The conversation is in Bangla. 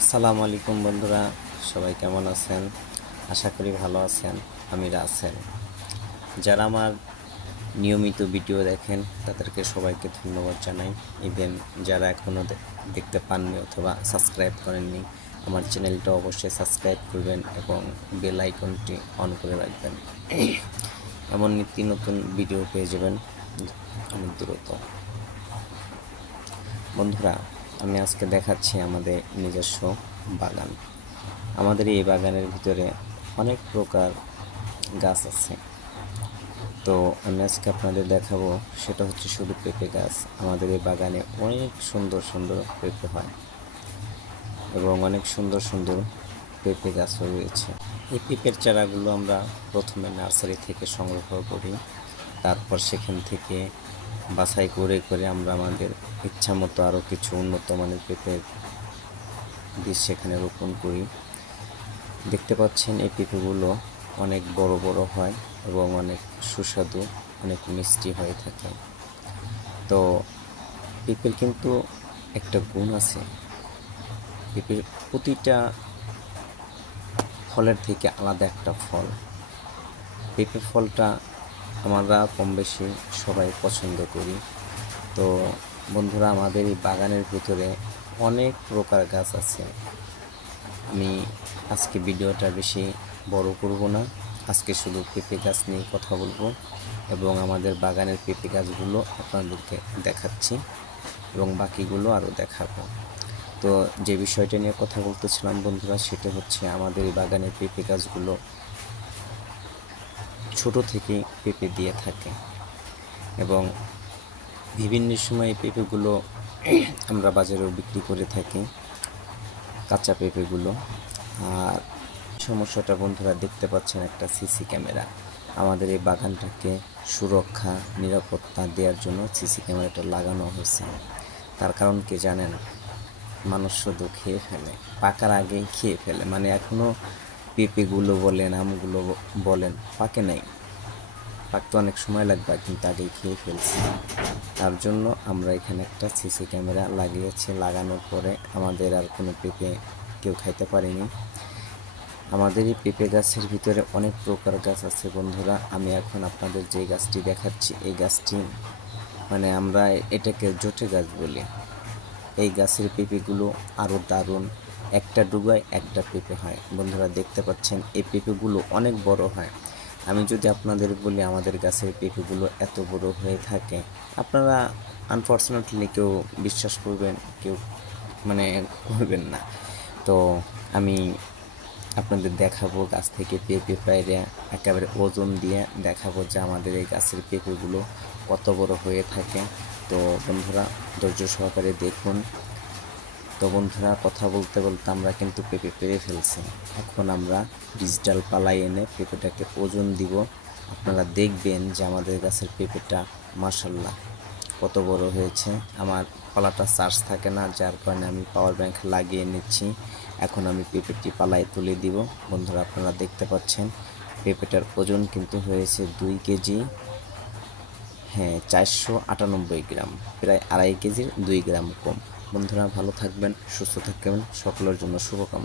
আসসালামু আলাইকুম বন্ধুরা, সবাই কেমন আছেন? আশা করি ভালো আছেন। আমি রাসেল। যারা আমার নিয়মিত ভিডিও দেখেন তাদেরকে সবাইকে ধন্যবাদ জানাই। ইভেন যারা এখনও দেখতে পাননি অথবা সাবস্ক্রাইব করেননি, আমার চ্যানেলটা অবশ্যই সাবস্ক্রাইব করবেন এবং বেল আইকনটি অন করে রাখবেন। এমন নিত্য নতুন ভিডিও পেয়ে যাবেন অনেক দ্রুত। বন্ধুরা, আমি আজকে দেখাচ্ছি আমাদের নিজস্ব বাগান। আমাদের এই বাগানের ভিতরে অনেক প্রকার গাছ আছে। তো আমি আজকে আপনাদের দেখাবো, সেটা হচ্ছে শুধু পেঁপে গাছ। আমাদের এই বাগানে অনেক সুন্দর সুন্দর পেঁপে হয় এবং অনেক সুন্দর সুন্দর পেঁপে গাছও রয়েছে। এই পেঁপের চারাগুলো আমরা প্রথমে নার্সারি থেকে সংগ্রহ করি, তারপর সেখান থেকে বাছাই করে করে আমরা আমাদের ইচ্ছা মতো আরও কিছু উন্নত মানের পেঁপের বীজ সেখানে রোপণ করি। দেখতে পাচ্ছেন এই পেঁপেগুলো অনেক বড় বড় হয় এবং অনেক সুস্বাদু, অনেক মিষ্টি হয়ে থাকে। তো পেঁপের কিন্তু একটা গুণ আছে, পেঁপের প্রতিটা ফলের থেকে আলাদা একটা ফল। পেঁপে ফলটা আমরা কম বেশি সবাই পছন্দ করি। তো বন্ধুরা, আমাদের এই বাগানের ভিতরে অনেক প্রকার গাছ আছে। আমি আজকে ভিডিওটা বেশি বড় করব না, আজকে শুধু পেঁপে গাছ নিয়ে কথা বলবো এবং আমাদের বাগানের পেঁপে গাছগুলো আপনাদেরকে দেখাচ্ছি এবং বাকিগুলো আরও দেখাবো। তো যে বিষয়টা নিয়ে কথা বলতেছিলাম বন্ধুরা, সেটা হচ্ছে আমাদের এই বাগানের পেঁপে গাছগুলো ছোট থেকে পেঁপে দিয়ে থাকে এবং বিভিন্ন সময় এই পেঁপেগুলো আমরা বাজারেও বিক্রি করে থাকি, কাঁচা পেঁপেগুলো। আর সমস্যাটা বন্ধুরা দেখতে পাচ্ছেন, একটা সিসি ক্যামেরা। আমাদের এই বাগানটাকে সুরক্ষা নিরাপত্তা দেওয়ার জন্য সিসি ক্যামেরাটা লাগানো হয়েছে। তার কারণ কি জানেন? মানুষ শুধু খেয়ে ফেলে, পাকার আগেই খেয়ে ফেলে। মানে এখনও পেঁপেগুলো বলেন, আমগুলো বলেন, পাকে নাই, পাকতে অনেক সময় লাগবে, কিন্তু আগেই খেয়ে ফেলছি। তার জন্য আমরা এখানে একটা সিসি ক্যামেরা লাগিয়েছি। লাগানোর পরে আমাদের আর কোনো পেঁপে কেউ খাইতে পারেনি। আমাদের এই পেঁপে গাছের ভিতরে অনেক প্রকার গাছ আছে বন্ধুরা। আমি এখন আপনাদের যে গাছটি দেখাচ্ছি, এই গাছটি মানে আমরা এটাকে জোটে গাছ বলি। এই গাছের পেঁপেগুলো আরও দারুণ, একটা ডুগায় একটা পেঁপে হয়। বন্ধুরা দেখতে পাচ্ছেন, এই পেঁপেগুলো অনেক বড় হয়। আমি যদি আপনাদের বলি আমাদের গাছের পেঁপেগুলো এত বড় হয়ে থাকে, আপনারা আনফর্চুনেটলি কেউ বিশ্বাস করবেন, কেউ মানে করবেন না। তো আমি আপনাদের দেখাবো গাছ থেকে পেঁপে পাইরে একেবারে ওজন দিয়ে দেখাবো যে আমাদের এই গাছের পেঁপেগুলো কত বড় হয়ে থাকে। তো বন্ধুরা, ধৈর্য সহকারে দেখুন। তো বন্ধুরা, কথা বলতে বলতে আমরা কিন্তু পেঁপে পেরে ফেলছি। এখন আমরা ডিজিটাল পালাই এনে পেঁপেটাকে ওজন দিব। আপনারা দেখবেন যে আমাদের গাছের পেঁপেটা মাশাআল্লাহ কত বড় হয়েছে। আমার পালাটা চার্জ থাকে না, যার কারণে আমি পাওয়ার ব্যাংক লাগিয়ে নিচ্ছি। এখন আমি পেঁপেটি পালায় তুলে দিব। বন্ধুরা, আপনারা দেখতে পাচ্ছেন পেঁপেটার ওজন কিন্তু হয়েছে 2 কেজি, হ্যাঁ 498 গ্রাম, প্রায় 2.5 কেজির 2 গ্রাম কম। বন্ধুরা, ভালো থাকবেন, সুস্থ থাকবেন, সকলের জন্য শুভকামনা।